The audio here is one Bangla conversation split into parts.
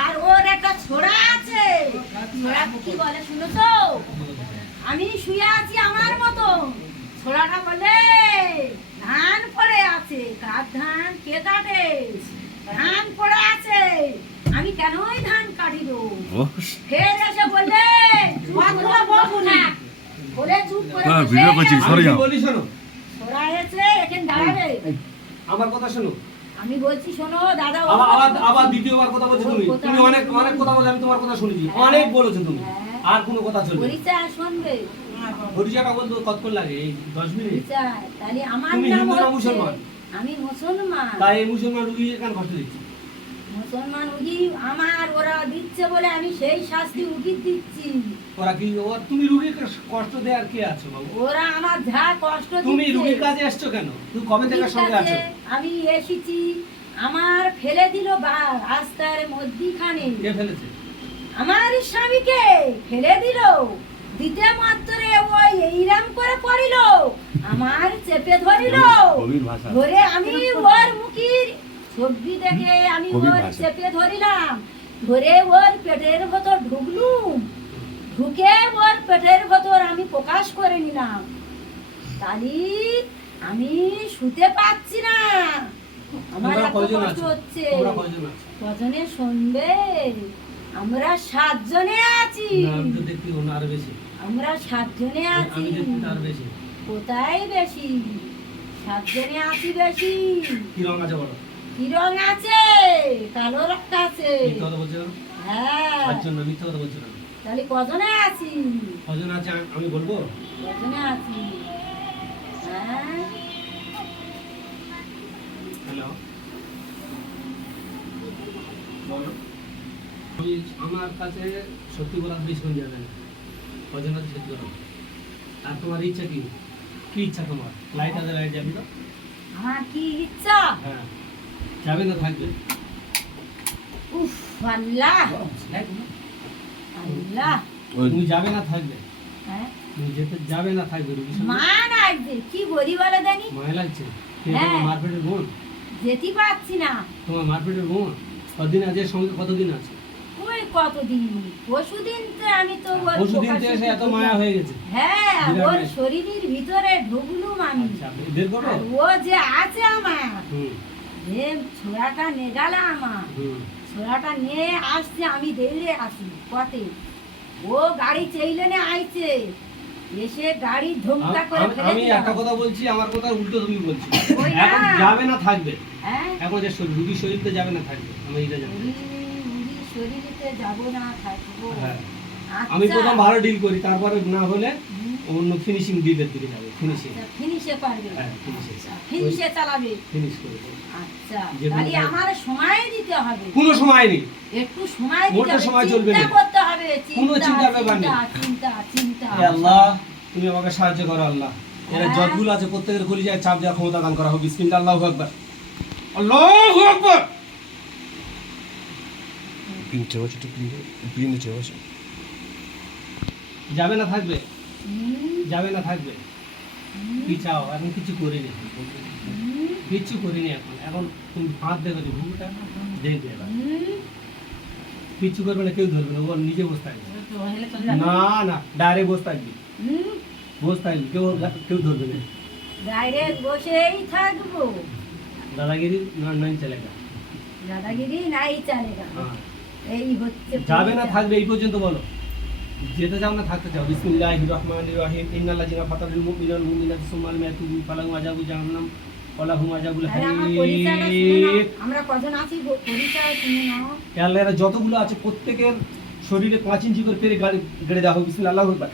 আর ওর একটা ছোড়া আছে। ছোড়া কি বলে শুনো তো আমি শুয়ে আছি আমার মতো ছোড়াটা বলে ধান পড়ে আছে। কার ধান? কে কাটে? ধান পড়ে আছে। আমি কেনই ধান কাটিব ফের এসে বললে কথাগুলো বলব না বলে। চুপ করে হ্যাঁ, ভিডিও করছি, সরে যাও। আমি বলি শোনো। ছোড়া এসে এখানে দাঁড়াবে। আমার কথা শোনো। আমি বলছি শোনো দাদা আবার আবার দ্বিতীয়বার কথা বলছো তুমি। তুমি অনেক অনেক কথা বলে আমি তোমার কথা শুনেছি। অনেক বলেছ তুমি। হ্যাঁ। আর কোনো কথা চলবে। পরিচয় শুনবে? পরিচয়টা বলতে কতক্ষণ লাগে? এই দশ মিনিট? তাহলে আমার নাম মুসলমান? আমি মুসলমান। তাই এই মুসলমান কষ্ট দিচ্ছি। মুসলমান আমার ওরা দিচ্ছে বলে আমি সেই শাস্তি উঠি দিচ্ছি। ওরা কি ও তুমি রুগীকে কষ্ট দেওয়ার কে আছো বাবু? ওরা আমার যা কষ্ট তুমি রুগীর কাজে এসছো কেন? তুমি কবে থেকে সঙ্গে আছো? আমি এসেছি আমার ফেলে দিল বা রাস্তার মধ্যিখানে। কে ফেলেছে? আমার স্বামীকে ফেলে দিল। দিতে মাত্রে ওই এইরাম করে পড়িল আমার চেপে ধরিল। ধরে আমি ওর মুখির ছবি দেখে আমি ওর চেপে ধরিলাম। ধরে ওর পেটের ভেতর ঢুকলুম। ঢুকে ওর পেটের ভেতর আমি প্রকাশ করে নিলাম। তালি আমি শুতে পাচ্ছি না। আমার এত কষ্ট হচ্ছে। কজনে শুনবে? আমরা সাতজনে আছি। আমরা সাতজনে আছি। কোথায় বেশি? সাতজনে আছি বেশি। কি রং আছে বলো? কি রং আছে? কালো রং আছে। হ্যাঁ। তাহলে কজনে আছি? কজন আছে আমি- বলব? কজনে আছি? হ্যালো বলো। আমি আমার কাছে সত্যি বলার বেশিক্ষণ যাবে না। আছে সত্যি বলো আর তোমার ইচ্ছা কি? কি ইচ্ছা তোমার? লাইট আছে লাইট যাবি তো? আমার কি ইচ্ছা? হ্যাঁ। যাবে না থাকবে। উফ আল্লাহ। আল্লাহ। তুমি যাবে না থাকবে। হ্যাঁ। যেতে যাবে না থাকবে রুগীর সঙ্গে মা লাগছে কি বলি বলে জানি? মায় লাগছে। হ্যাঁ। মারপেটের বোন? যেতে পারছি না। তোমার মারপেটের বোন? কদিন আছে সঙ্গে কতদিন আছে? ওই কতদিন? পরশুদিন তো আমি তো প্রকাশ্যে তো এসে এত মায়া হয়ে গেছে। হ্যাঁ ওর শরীরের ভিতরে ঢুকলুম আমি। আচ্ছা বের করো। ও যে আছে আমার যে ছোড়াটা নেগালা আমার। ছোড়াটা নিয়ে আসছে আমি দৌড়ে আসি পথে। ও গাড়ি চেইলেনে আইছে। এসে গাড়ি ধুমটা করে আমি-। একটা কথা বলছি আমার কথা উল্টো তুমি বলছি এখন যাবে না থাকবে। হ্যাঁ? এখন যে শরীর রুগীর শরীরতে যাবে না থাকবে। আমি এটা জানি। শরীরতে যাব না থাকব। হ্যাঁ। আচ্ছা। আমি প্রথম ভালো ডিল করি তারপরে না হলে অন্য ফিনিশিং ডিলের দিকে যাবে ফিনিশিং আচ্ছা, ফিনিশে পারবে। হ্যাঁ ফিনিশে চালাবে। ফিনিশ করে দেবো। আচ্ছা তাহলে আমার সময় দিতে হবে। কোনো সময় নেই। একটু সময় দিতে হবে সময় চলবে না। করতে হবে কোনো চিন্তা চিন্তার ব্যাপার নেই। চিন্তা চিন্তা হে আল্লাহ তুমি আমাকে সাহায্য করো আল্লাহ। এরা হ্যাঁ। যতগুলো আছে প্রত্যেকের কলিজায় চাপ দেওয়ার ক্ষমতা দান করা হোক বিসমিল্লাহ আল্লাহু আকবার। আল্লাহু আকবার! যাবে না থাকবে? যাবে না থাকবে। কি চাও? এখন কিছু করিনি। কিচ্ছু করিনি এখন। এখন তুমি হাত দেখো যে ঘুমটা দেখবে এবার। কিচ্ছু করবে না কেউ ধরবে না। ও নিজে বসে থাকবে। না না ডাইরেক্ট বসে থাকবি। বসে থাকবি। কেউ কেউ ধরবে না। ডাইরেক্ট বসেই থাকব। দাদাগিরি না নাই চলেগা। দাদাগিরি নাই চালেগা। হ্যাঁ। এই হচ্ছে যাবে না থাকবে এই পর্যন্ত বলো। যেতে চাও না থাকতে চাও? বিসমিল্লাহির রহমানির রহিম। ফাতারুল মুমিনাল মুমিনাত আযাবু জাহান্নাম ওয়ালাহুম আযাবুল তাহলে আমার। হারিক কজন আছি? পরিচয় শুনে নাও। যতগুলো আছে প্রত্যেকের শরীরে পাঁচ ইঞ্চি করে পেরে গাড়ি হোক বিসমিল্লাহ আল্লাহু আকবার।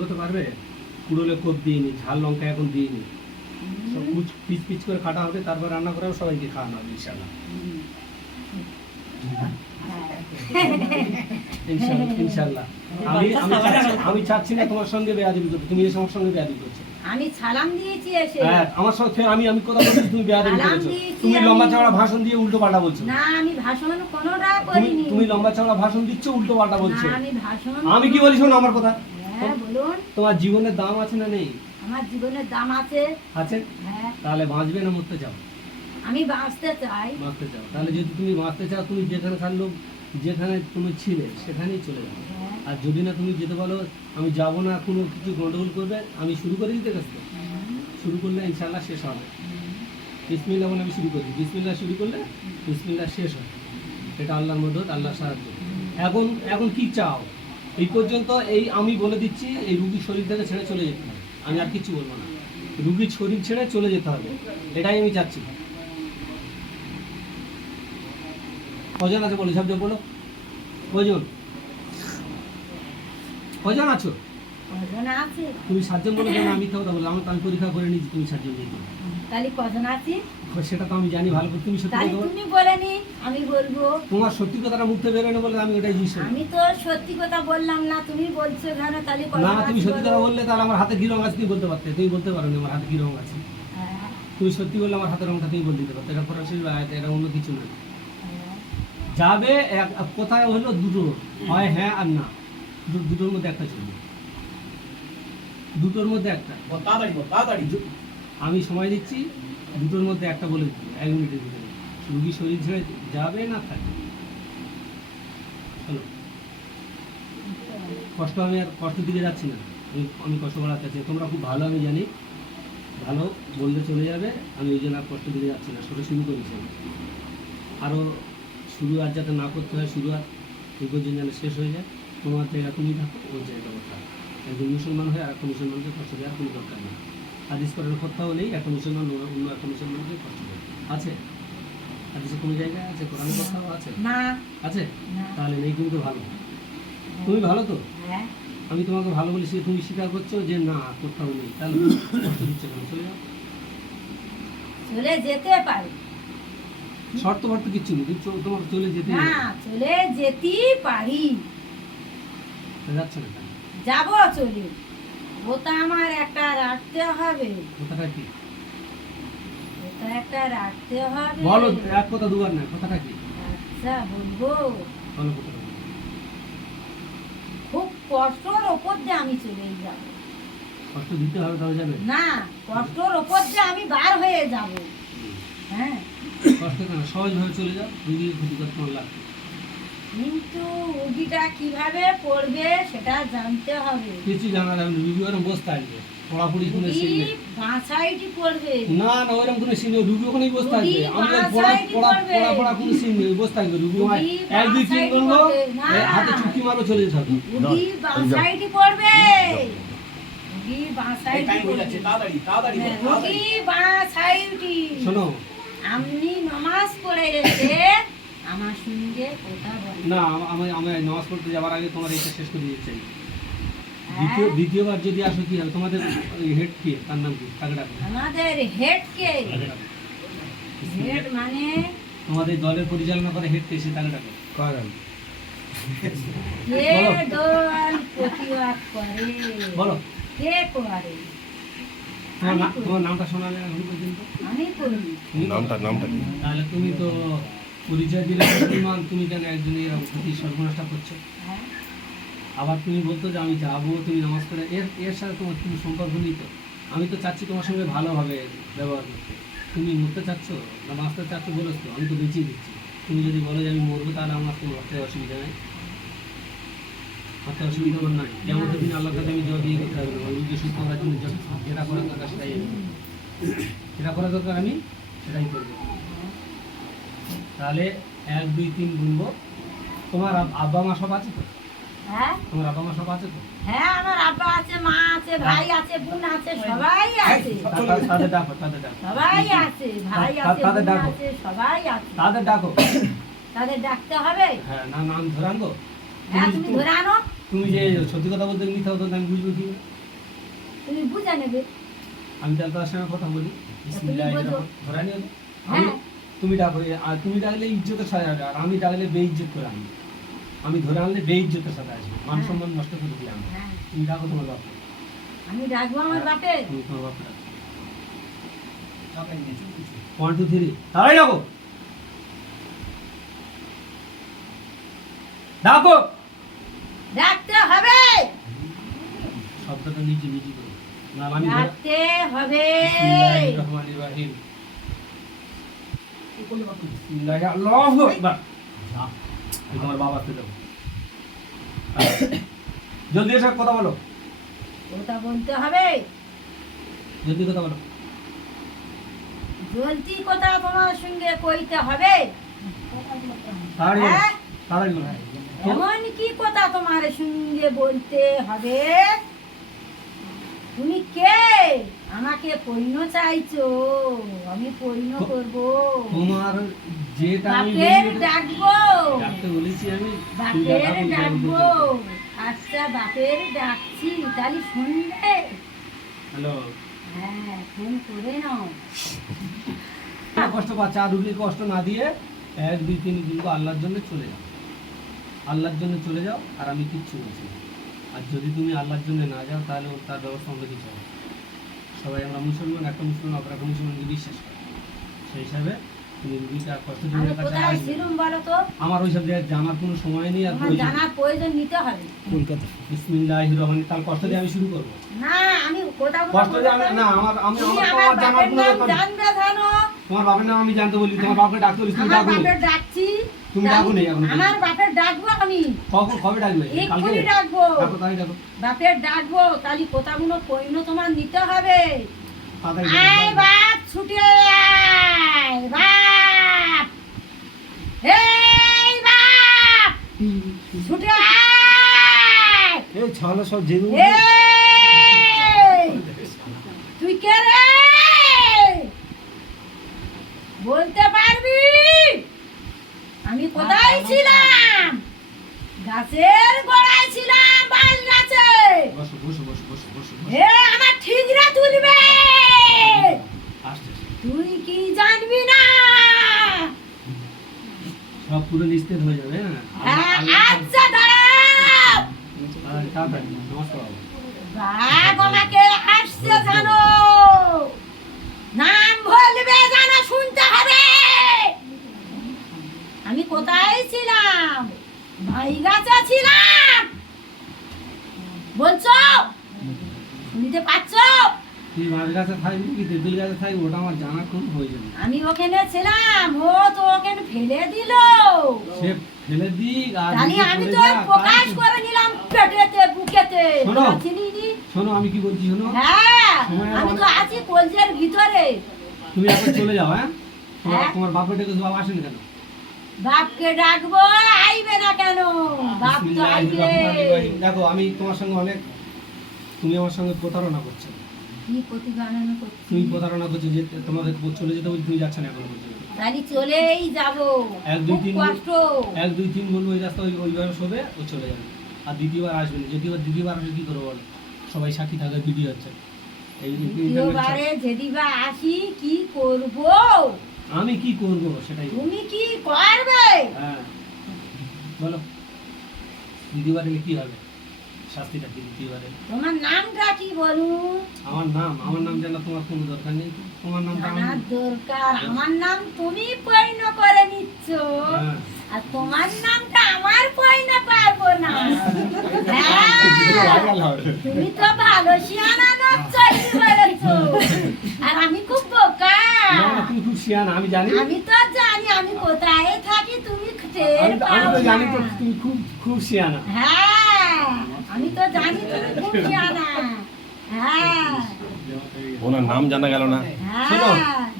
করতে পারবে? কুড়োলে কোপ দিইনি ঝাল লঙ্কা এখন দিইনি। কুচ পিচ পিচ করে কাটা হবে তারপর রান্না করে সবাইকে খাওয়ানো হবে ইনশাল্লাহ আমি আমি চাচ্ছি- না তোমার সঙ্গে বেয়াদবি করতে তুমি এসে আমার সঙ্গে বেয়াদবি করছ। আমি সালাম দিয়েছি এসে। হ্যাঁ আমার সঙ্গে আমি আমি কথা বলছি তুমি বেয়াদবি করেছ। তুমি লম্বা চওড়া ভাষণ দিয়ে উল্টো পাল্টা বলছো। না আমি ভাষণ কোনোটা তুমি করিনি। তুমি লম্বা চওড়া ভাষণ দিচ্ছ উল্টো পাল্টা বলছো। আমি ভাষণ আমি কি বলি শোনো আমার কথা? হ্যাঁ বলুন। তোমার জীবনের দাম আছে না নেই? আমার জীবনের দাম আছে। আছে? হ্যাঁ। তাহলে বাঁচবে না মরতে চাও আমি বাঁচতে চাই। বাঁচতে চাও তাহলে যদি তুমি বাঁচতে চাও তুমি যেখানকার লোক যেখানে তুমি ছিলে সেখানেই চলে যাও। হ্যাঁ। আর যদি না তুমি যেতে বলো আমি যাব না কোনো কিছু গন্ডগোল করবে আমি শুরু করে দিতে গেছি হুম, শুরু করলে ইনশাল্লাহ শেষ হবে। বিসমিল্লা বলে আমি শুরু করি। বিসমিল্লা শুরু করলে বিসমিল্লা শেষ হয়। এটা আল্লাহর মদত আল্লাহর সাহায্য। এখন এখন কি চাও? এই পর্যন্ত এই আমি বলে দিচ্ছি এই রুগীর শরীর থেকে ছেড়ে চলে যেতে হবে। আমি আর কিছু বলব না। রুগীর শরীর ছেড়ে চলে যেতে হবে। এটাই আমি চাচ্ছি। কজন আছে বলো সব বলো। কজন? কজন আছো? তুমি সাতজন বলে কেন আমি তো আমি পরীক্ষা করে নিয়েছি তুমি সাতজন যেতে তাহলে কজন আছি? সেটা তো আমি জানি ভালো করে তুমি সত্যি বলো। তুমি বলে নি। আমি বলব তোমার সত্যি কথাটা মুখ থেকে বেরোয় না বলে আমি ওটাই জিজ্ঞেস আমি তো সত্যি কথা বললাম না তুমি বলছো কেন তাহলে না তুমি সত্যি কথা বললে তাহলে আমার হাতে কি রং আছে তুমি বলতে পারতে তুমি বলতে পারো আমার হাতে কি রং আছে। হ্যাঁ, তুমি সত্যি বললে আমার হাতের রংটা তুমি বলে দিতে পারতে এটা এটা অন্য কিছু না। হ্যাঁ। যাবে এক কোথায় হলো দুটো হয় হ্যাঁ আর না। দুটোর মধ্যে একটা চলবে। দুটোর মধ্যে একটা। তাড়াতাড়ি তাড়াতাড়ি। আমি সময় দিচ্ছি দুটোর মধ্যে একটা বলে দিচ্ছি এক মিনিটের ভিতরে। রুগী শরীর ছেড়ে যাবে না থাকবে চলো। কষ্ট আমি আর কষ্ট দিকে যাচ্ছি না। আমি আমি কষ্ট বাড়াতে চাচ্ছি তোমরা খুব ভালো, আমি জানি। ভালো বললে চলে যাবে, আমি ওই জন্য আর কষ্ট দিকে যাচ্ছি না শুরু শুরু করেছি আমি। আরও শুরু আর যাতে না করতে হয়, শুরু আর এই পর্যন্ত যেন শেষ হয়ে যায়, তোমার জায়গা তুমি থাকো, ওর জায়গা ওর থাকো একজন মুসলমান হয়ে আর একটা মুসলমানকে কষ্ট দেওয়ার কোনো দরকার নেই। হাদিস করার কোথাও নেই, একটা মুসলমান অন্য একটা মুসলমানকে কষ্ট দেয়। আছে? হাদিসে কোনো জায়গায় আছে? কোরআন কোথাও আছে? না। আছে? তাহলে নেই তুমি তো ভালো। তুমি ভালো তো? হ্যাঁ। আমি তোমাকে ভালো বলেছি তুমি স্বীকার করছ যে না কোথাও নেই। তাহলে কষ্ট দিচ্ছে কেন? চলে যাও। চলে যেতে পারি। শর্ত ফর্ত কিচ্ছু নেই। তুমি তোমার চলে যেতে না চলে যেতেই পারি। যাচ্ছে না যাব চলে। ওটা আমার একটা রাখতে হবে। কথাটা কি? ওটা একটা রাখতে হবে। বলো এক কথা দুবার না কথাটা কি? আচ্ছা বলব। বলো কথাটা। খুব কষ্টর ওপর দিয়ে আমি চলে যাব। কষ্ট দিতে হবে তাহলে যাবে? না কষ্টর ওপর দিয়ে আমি বার হয়ে যাব। হ্যাঁ। কষ্ট কেন? সহজভাবে চলে যাও রুগীর ক্ষতি করতে লাগবে কিন্তু রুগীটা কীভাবে পড়বে সেটা জানতে হবে। কিছু জানা যাবে না রুগী ওরকম বসতে আসবে পড়াপড়ি কোনো সিন নেই। বাঁচাইটি পড়বে না না ওইরকম কোনো সিন নেই। রুগী ওখানেই বসে থাকবে আমি পড়া পড়া পড়া পড়া কোনো সিন নেই বসে থাকবে রুগী আমার এক দুই তিন side ই বলব করবে। না। এ, হাতে চুক্তি মারো চলে যেতে হবে। রুগী বাঁচাইটি পড়বে রুগী বাঁচাইটি পড়বে তাড়াতাড়ি তাড়াতাড়ি বল, হ্যাঁ, তাড়াতাড়ি। রুগী বাঁচাইটি শোনো। আপনি নমাজ পড়ে এসে আমার সঙ্গে কথা না আমি আমি নামাজ পড়তে যাওয়ার আগে তোমার এইটা শেষ করে দিতে চাই। হ্যাঁ? দ্বিতীয় দ্বিতীয়বার যদি আসো কি হবে তোমাদের হেড কে? তার নাম কি? তাকে ডাকো আমাদের হেডকে হেড মানে? তোমাদের দলের পরিচালনা করে হেড কে সে তাকে ডাকো কারণ। কে বলো। দল প্রতিবাদ করে। বলো। কে করে? তোমার না- তোমার নামটা শোনা যায় এখন পর্যন্ত। আমি করি। তুমি নামটা নামটা কি? তাহলে তুমি তো পরিচয় দিলে তুমি কেন একজন এরকম ক্ষতি সর্বনাশটা করছ? হ্যাঁ। আবার তুমি বলতো যে আমি যাব, তুমি নামাজ পড়ে, এর এর সাথে তোমার কোনো সম্পর্ক নেই তো। আমি তো চাচ্ছি তোমার সঙ্গে ভালোভাবে ব্যবহার করতে। তুমি মরতে চাচ্ছ? না বাঁচতে চাচ্ছ বলেছ তো, আমি তো বেঁচিয়ে দিচ্ছি। তুমি যদি বলো যে আমি মরবো, তাহলে আমার কোনো ভাবতে অসুবিধা নেই। ভাবতে অসুবিধা আমার নাই। যেমন দিন আল্লাহ কাছে আমি জবাব দিয়ে করতে হবে না। রুগী সুস্থ করার জন্য যেটা করার দরকার সেটাই। যেটা করার দরকার আমি সেটাই করব। তাহলে এক, দুই, তিন গুনবো। তোমার আব্বা মা সব আছে তো? হ্যাঁ? তোমার মা সব আছে তো? হ্যাঁ আমার আব্বা আছে মা আছে ভাই আছে বোন আছে সবাই আছে। তাদের ডাকো তাদের ডাকো। সবাই আছে ভাই আছে তাদের ডাকো। সবাই আছে। তাদের ডাকো। তাদের ডাকতে হবে? হ্যাঁ না নাম ধরে আনব হ্যাঁ তুমি- তুমি ধরে আনো তুমি যে সত্যি কথা বলতে মিথ্যা কথা আমি বুঝব কি তুমি বুঝে নেবে। আমি তাহলে তার সঙ্গে কথা বলি। বিসমিল্লাহির বোঝো। রহমান- ধরে আনি আমি? হ্যাঁ। তুমি ডাকো আর তুমি ডাকলে ইজ্জতের সাথে আর আমি ডাকলে বেইজ্জত করে আনব। আমি ধরে আনলে বেইজ্জতের সাথে আসবে। মান হ্যাঁ। সম্মান নষ্ট করে দিলে আমি হ্যাঁ। তুমি ডাকো তোমার বাপ আমি ডাকবো আমার বাপে তুমি তোমার বাপ ডাকো ওয়ান টু থ্রি তারাই ডাকো ডাকো ডাকতে হবে। শব্দটা নিচে নিচে করো না আমি হবে। বিসমিল্লাহির রহমানির রহিম। বিসমিল্লাহি আল্লাহু আকবার। তোমার বাবা আসতে যাব। জলদি এসে কথা বলো। ওটা বলতে হবে। জলদি কথা বলো। জলদি কথা তোমার সঙ্গে কইতে হবে। হ্যাঁ? এমন কি কথা তোমার সঙ্গে বলতে হবে? তুমি কে? আমাকে পৈন্য চাইছো আমি পৈন্য করব। তোমার যেটা আমি ডাকবো। ডাকতে বলেছি আমি বাপের ডাকবো। আচ্ছা বাপের ডাকছি তাহলে শুনবে? হ্যালো। হ্যাঁ ফোন করে নাও। কষ্ট পাচ্ছে আর কষ্ট না দিয়ে এক দুই তিন কিন্তু আল্লাহর জন্য চলে যাও। আল্লাহর জন্য চলে যাও আর আমি কিচ্ছু বলছি আর যদি তুমি আল্লাহর জন্য না যাও তাহলে তার ব্যবস্থা আমরা কিছু হবে। সবাই আমরা মুসলমান একটা মুসলমান অপর একটা মুসলমানকে বিশ্বাস করি। সেই হিসাবে তুমি কষ্ট কাছে আমার ওইসব জানার কোনো সময় নেই আর তোমার প্রয়োজন নেই। জানার প্রয়োজন নিতে হবে। বিসমিল্লাহির রহমানির তার কষ্ট দিয়ে আমি শুরু করব। না আমি কোথাও কষ্ট দিয়ে আমি না আমার আমি আমার তো আমার আমার জানার বাপের কোনো নাম জানবে জানো। তোমার নাম আমি জানতে বলি তোমার বাপকে ডাকতে বলি তুমি ডাকো বাপের ডাকছি। তুমি ডাকো নি এখন আমার বাপের ডাকবো আমি। কখন কবে ডাকবে? এক্ষুনি ডাকবো। ডাকো তাই ডাকো। বাপের ডাকবো তাহলে কোথাগুলো পৈন্য তোমার নিতে হবে। আয় বাপ ছুটে আয় বাপ। এই বাপ ছুটে আয়। এই ছানা সব জেনে তুই কে রে? বলতে কোথায় ছিলাম? গাছের গোড়ায় ছিলাম বাল গাছে। এ আমার ঠিকরা তুলবে। তুই কি জানবি না? সব পুরো নিস্তেজ হয়ে যাবে হ্যাঁ? হ্যাঁ, আচ্ছা দাঁড়াও। তাড়াতাড়ি, নমস্কার বাবা। আমাকে আসছে জানো। নাম বলবে জানো শুনতে হবে আমি কোথায় ছিলাম? ছিলাম। বলছো? শুনতে পাচ্ছ? আমি ওখানে ছিলাম ও তো ওখানে ফেলে দিল। সে ফেলে দিক আর আমি তো প্রকাশ করে। নিলাম পেটেতে বুকেতে। শোনো। আমি কি বলছি শোনো? হ্যাঁ আমি তো আছি কলজের ভিতরে। তুমি এখন চলে যাও হ্যাঁ? তোমার হ্যাঁ। তোমার বাপের ডেকে বাবা আসেন কেন? বাপকে ডাকবো আইবে না কেন? বাপ তো আইবে। দেখো আমি তোমার সঙ্গে অনেক তুমি আমার সঙ্গে প্রতারণা করছ। তুমি প্রতারণা করছ যে তোমাদের চলে যেতে বলছি তুমি যাচ্ছে না এখন পর্যন্ত। তাহলে চলেই যাব। এক, দুই, তিন, কষ্ট। এক দুই তিন বলব ওই রাস্তা ওইভাবে শোবে ও চলে যাবে। আর দ্বিতীয়বার আসবে না। দ্বিতীয়বার আসলে কি করব বলো? সবাই সাক্ষী থাকে ভিডিও হচ্ছে আসি কি করব? আমি কি করব সেটাই। তুমি কি করবে? হ্যাঁ। বলো। দ্বিতীয়বার এলে কি হবে? শাস্তিটা কি দ্বিতীয়বারে তোমার নামটা কি বলুন আমার নাম আমার নাম জানা তোমার কোনো দরকার নেই তোমার নামটা আমি জানার দরকার। আমার নাম তুমি পৈন্য করে নিচ্ছ। হ্যাঁ। আর তোমার নামটা আমার পৈন্য পারব না। হ্যাঁ। তুমি তো ভালো শিয়ানা নচ্ছই বলেছ আর আমি খুব না, না, তুমি খুব শিয়ানা? আমি জানি। আমি তো জানি আমি কোথায় থাকি তুমি টের আমি তো- জানি তো তুমি খুব খুব শিয়ানা। হ্যাঁ আমি তো জানি তুমি খুব শিয়ানা। হ্যাঁ। ওনার নাম জানা গেল না। শোনো, শোনো,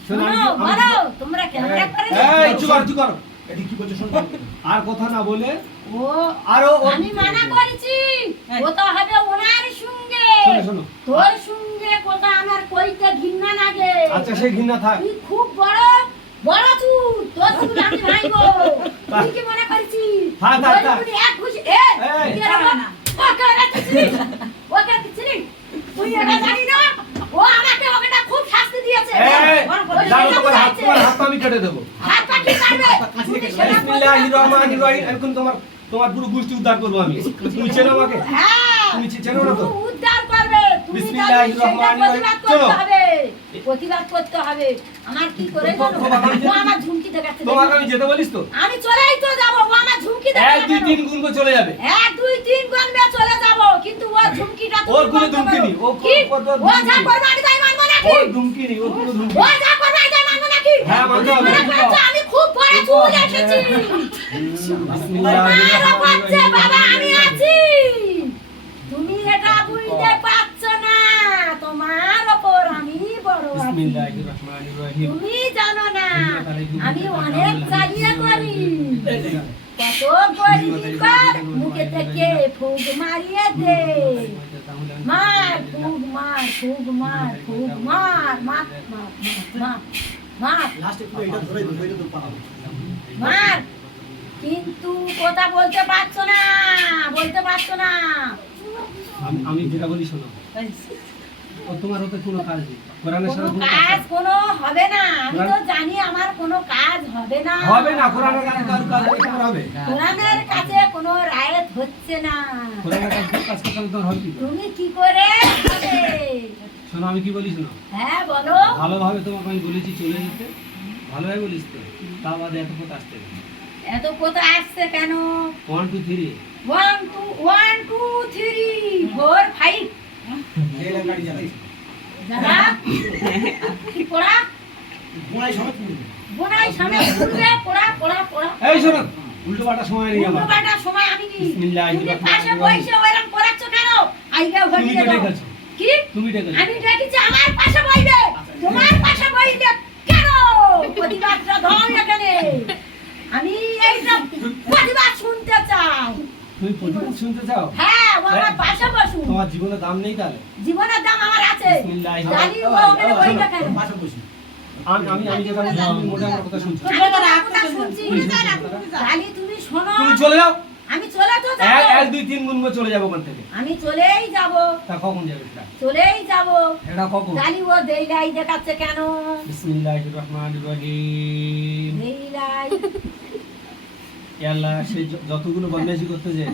শোনো আমি- আমি- বলো তোমরা ক্যামেরা করে এই চুপ করো, চুপ করো। এটি কি বলছো শোনো। আর কথা না বলে ও আরও আমি মানা করেছি। ও তো হবে ওনার সঙ্গে। শোনো, শোনো। তোর সঙ্গে। কথা আমার কইতে ঘৃণা লাগে। আচ্ছা সেই ঘৃণা থাক। তুই খুব বড় বড় চুল তোর চুল আমি ভাইবো তুই কি মনে করেছিস থাক, থাক, থাক। এক ঘুষি। এ। ওকে রাখছিস ওকে দিছিস তুই এটা জানি না। ও আমাকে খুব শাস্তি দিয়েছে। তোমার হাত তোমার হাত আমি কেটে দেবো। হাত পা কি করবে তুমি সেটা বিসমিল্লাহির রহমানির রহিম। এখন তোমার তোমার পুরো গোষ্ঠী উদ্ধার করব আমি। তুমি চেনো আমাকে? হ্যাঁ। তুমি চেনো না তো? উদ্ধার বিসমিল্লাহির রহমানির রহিম। প্রতিবাদ চলো। করতে হবে। প্রতিবাদ করতে হবে। আমার কি করে জানো? ও আমার ঝুমকি দেখাচ্ছে তোমাকে আমি যেতে বলিস তো? আমি চলেই তো যাব ও আমার ঝুমকি এক দুই তিন গুণ চলে যাবে। এক দুই তিন গনবে চলে যাব কিন্তু ও ঝুমকিটা তুমি ওর কোনো বন্ধ নেই, ও ও যা করবে আমি তাই মানবো নাকি? ওর ধুমকি নেই ওর কোনো ধুমকি ও যা করবে আমি তাই মানবো নাকি? হ্যাঁ, মানতে হবে, মানতে করছ হবে। আমি খুব বড় চুল এসেছি। বিসমিল্লাহির রহমানির রহিম। বাবা আমি আছি। তুমি এটা বুঝতে পারছ তোমার ওপর আমি বড় আছি। তুমি জানো না আমি অনেক চালিয়ে করি। কত করি কর মুখে থেকে ফুগ মারিয়ে দে। মার ফুগ মার ফুগ মার ফুগ মার মার মার মার মার মার। কিন্তু কথা বলতে পারছ না বলতে পারছ না। আমি- আমি যেটা বলি শোনো। ও তোমার ওতে কোনো কাজ নেই। কোরআনের সাথে কোনো কাজ কোনো হবে না। আমি তো জানি আমার কোনো কাজ হবে না। হবে না কোরআনের কাজ কাজ? কাজ হবে। কোরআনের কাছে কোনো রায়ত হচ্ছে না। কোরআনের কাজ কাজ করতে তোমার হবে তুমি কি করে? শোনো আমি কি বলি শোনো? হ্যাঁ বলো। ভালোভাবে তোমাকে আমি বলেছি চলে যেতে। ভালোভাবে বলিস তো। তা বাদে এত পথ আসতে এত কোথায় আসছে কেন? One two three one two one two three four five উল্টো সময় নেই সময় আমি কি তুমি পাশে বসে ওইরকম করাচ্ছ কেন? আইগা তুমি দাও। কি? তুমি ডেকেছো। আমি দেখেছি আমার পাশে বইবে। তোমার পাশে বইবে কেন? প্রতিবাদটা এখানে। আমি এইটা প্রতিবাদ শুনতে চাই। তুমি প্রতিদিন শুনতে চাও? হ্যাঁ ও আমার পাশে বসুন তোমার জীবনে দাম নেই তাহলে? জীবনের দাম আমার আছে। জানি ও ওখানে বইবে কেন পাশে বসি। আমি আমি আমি যেটা বলছি মোটা আমার কথা শুনছো। আমি তোমার কথা শুনছি। জানি তুমি শোনো। তুমি চলে যাও। আমি চলে তো এক এক দুই তিন গুণ চলে যাব ওখান থেকে। আমি চলেই যাব। তা কখন যাবে এটা চলেই যাব। এটা কখন? ও দেইলাই দেখাচ্ছে কেন। বিসমিল্লাহির রহমানির রহিম। দেইলাই। আল্লাহ সে যতগুলো বদমাইশি করতে যে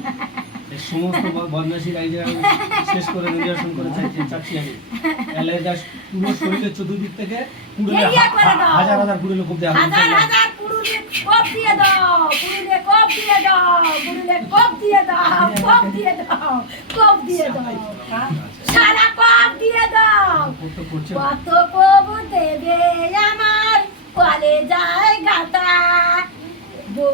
সমস্ত বদমাইশির এক জায়গায় শেষ করে নির্যাতন করে চাইছি চাচ্ছি আমি। আল্লাহ এটা পুরো শরীরের চতুর্দিক থেকে। হাজার হাজার পুরো লোক দেওয়া হাজার হাজার পুরুলে কপ দিয়ে দাও। কপ দিয়ে দাও। পুরুলে কপ দিয়ে দাও। কপ দিয়ে দাও। কপ দিয়ে দাও। সারা কপ দিয়ে দাও। কত কবু দেবে আমার কলে যায় গাতা বলে দাও না দেখি আমি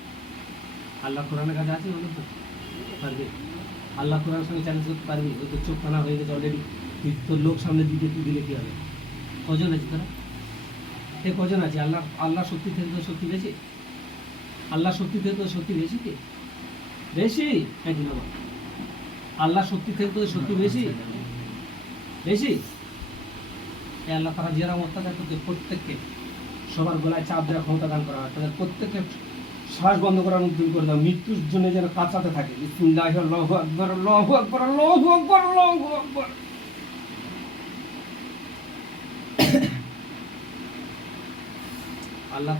আল্লাহ কোরআনের কাছে আছে বলো তো? পারবে? আল্লাহ কোরআনের সঙ্গে চ্যালেঞ্জ করতে পারবি? ওই তো চোখ কানা হয়ে গেছে অলরেডি তুই তোর লোক সামনে দিতে তুই দিলে কি হবে? কজন আছে তারা? এ কজন আছে? আল্লাহ আল্লাহ সত্যি থেকে তো সত্যি বেশি? আল্লাহ সত্যি থেকে তো সত্যি বেশি কি? বেশি? হ্যাঁ আল্লাহ সত্যি থেকে তো সত্যি বেশি? বেশি? এ আল্লাহ তারা যারা অত্যাচার করতে প্রত্যেককে সবার গলায় চাপ দেওয়ার ক্ষমতা দান করা হয়। তাদের প্রত্যেককে শ্বাস বন্ধ করার উদ্যোগ করে দাও। মৃত্যুর জন্য যেন কাঁচাতে থাকে। বিসমিল্লাহির আল্লাহু আকবার আল্লাহু আকবার, আল্লাহু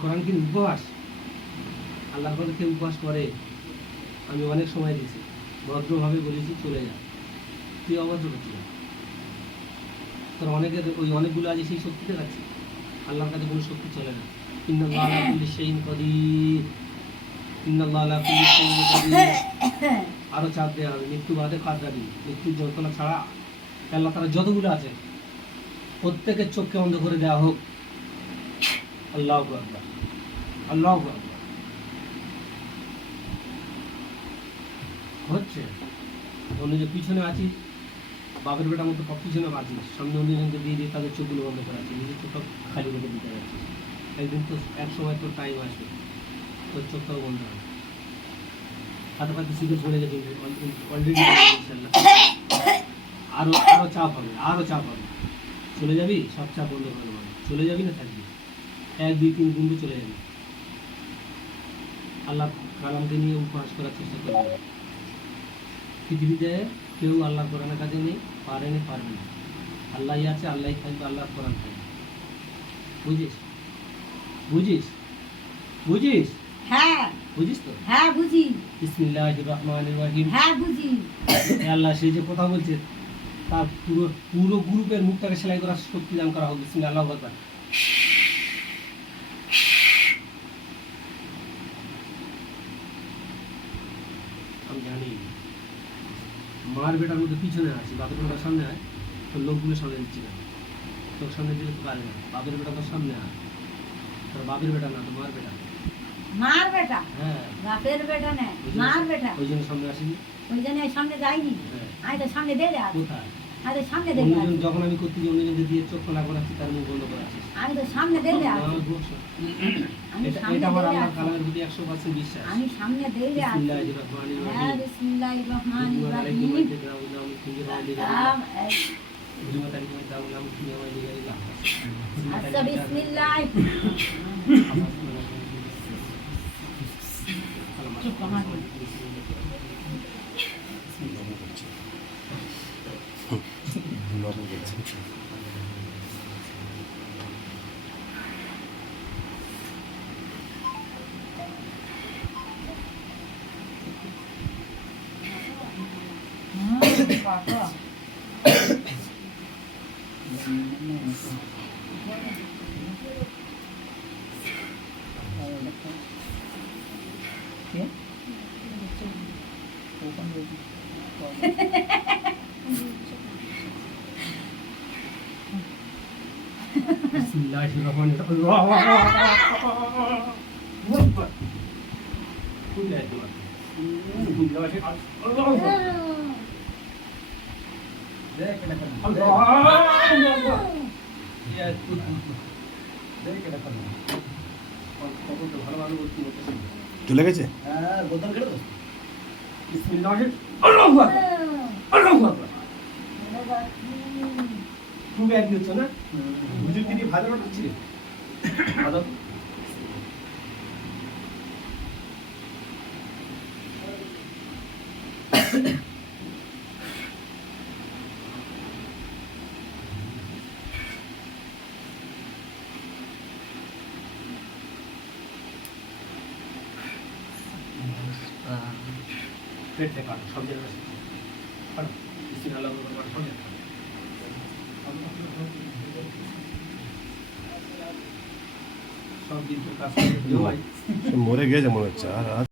কোরআন কি উপবাস আল্লাহ করে কেউ উপবাস করে? আমি অনেক সময় দিয়েছি। ভদ্রভাবে বলেছি, চলে যা। তুই অভদ্র করছিস তোর অনেকে ওই অনেকগুলো আছে সেই শক্তিতে দেখাচ্ছি আল্লাহর কাছে কোনো শক্তি চলে না। কিন্তু সেই কাদির ইন্নাল্লাহ আলা কুল্লি শাইইন কাদির আরও চাপ দেওয়া হবে মৃত্যু বাদে কাজরাবি মৃত্যুর যন্ত্রণা ছাড়া আল্লাহ তারা যতগুলো আছে প্রত্যেকের চোখকে অন্ধ করে দেওয়া হোক। আল্লাহ আকবার আল্লাহ আকবার। হচ্ছে অন্য যে পিছনে আছি বাপের বেটার মতো পিছনে আছি সামনে অন্যজনকে দিয়ে দিয়ে তাদের চোখগুলো বন্ধ করে আছি নিজের চোখটা খালি রেখে দিতে যাচ্ছি একদিন তো এক সময় তোর টাইম আসবে। তোর চোখটাও আরও চাপ হবে আরও চাপ হবে চলে যাবি সব চাপ বন্ধ করে চলে যাবি না থাকবি এক দুই তিন গুণে চলে যাবি আল্লাহ কালামকে নিয়ে উপহাস করার চেষ্টা করবে পৃথিবীতে কেউ আল্লাহ কোরআনের কাজে নেই পারে না পারবে না। আল্লাহই আছে আল্লাহই থাকবে, আল্লাহ কোরআন থাকবে। বুঝিস? বুঝিস? বুঝিস? হ্যাঁ। বুঝিস তো? হ্যাঁ বুঝি। রহিম। হ্যাঁ বুঝি। আল্লাহ সে যে কথা বলছে তার পুরো পুরো গ্রুপের মুখটাকে সেলাই করার শক্তি দান করা হোক। বিসমিল্লাহ আল্লাহ আকবার। আমি জানি মার বেটার মধ্যে পিছনে আছি বাপের বেটার সামনে আয় তোর লোকগুলো সামনে দিচ্ছি না। তোর সামনে দিলে তো পারে না। বাপের বেটা তোর সামনে আয়। তোর বাপের বেটা না তো মার বেটা। মার বেটা হ্যাঁ বাপের বেটা না মার বেটা ওই জন্য সামনে আসিনি ওই জন্য সামনে যাইনি হ্যাঁ আমি তো সামনে আছি কোথায় আমি তো সামনে অন্যজন যখন আমি করতে যাই অন্যজনকে দিয়ে চোখ খোলা করাচ্ছি তার মুখ বন্ধ করাচ্ছি আমি তো সামনে দোষ না। আমি সামনে আছি কালামের প্রতি একশো পার্সেন্ট বিশ্বাস আমি সামনে দেখে আছি বিসমিল্লাহির রহমানির হ্যাঁ রহিম। বিসমিল্লাহির রহমানির রহিম ওয়াইতে গ্রাউন্ড নাম খুঁজে পাওয়া যায় না। আম, এই, গুরুয়া তারিকুম গ্রাউন্ড নাম খুঁজে পাওয়া যায় না। আচ্ছা বিসমিল্লাহ চুপ আমার বিসমিল্লাহির রহমানির রহিম। আল্লাহু আকবার। খুলে আয় তোমার। বিসমিল্লাহির- আল্লাহু আকবার। দেখ এটা কেন আল্লাহু আকবার। ইয়া, খুব, খুব, খুব। দেখ এটা কেন কত তো ভালো ভালো বলছি বলতে শুনি। চলে গেছে হ্যাঁ গোদাম কেটে দাও বিসমিল্লাহির- আল্লাহু আকবার। আল্লাহু আকবার। খুব এক দিচ্ছ না হুজুর দিদি ভালো হচ্ছে ভালো পেট থেকে কাটো সব জায়গায় কাটো বিসমিল্লাহ আল্লাহু আকবার সব জায়গায় কাটো। সব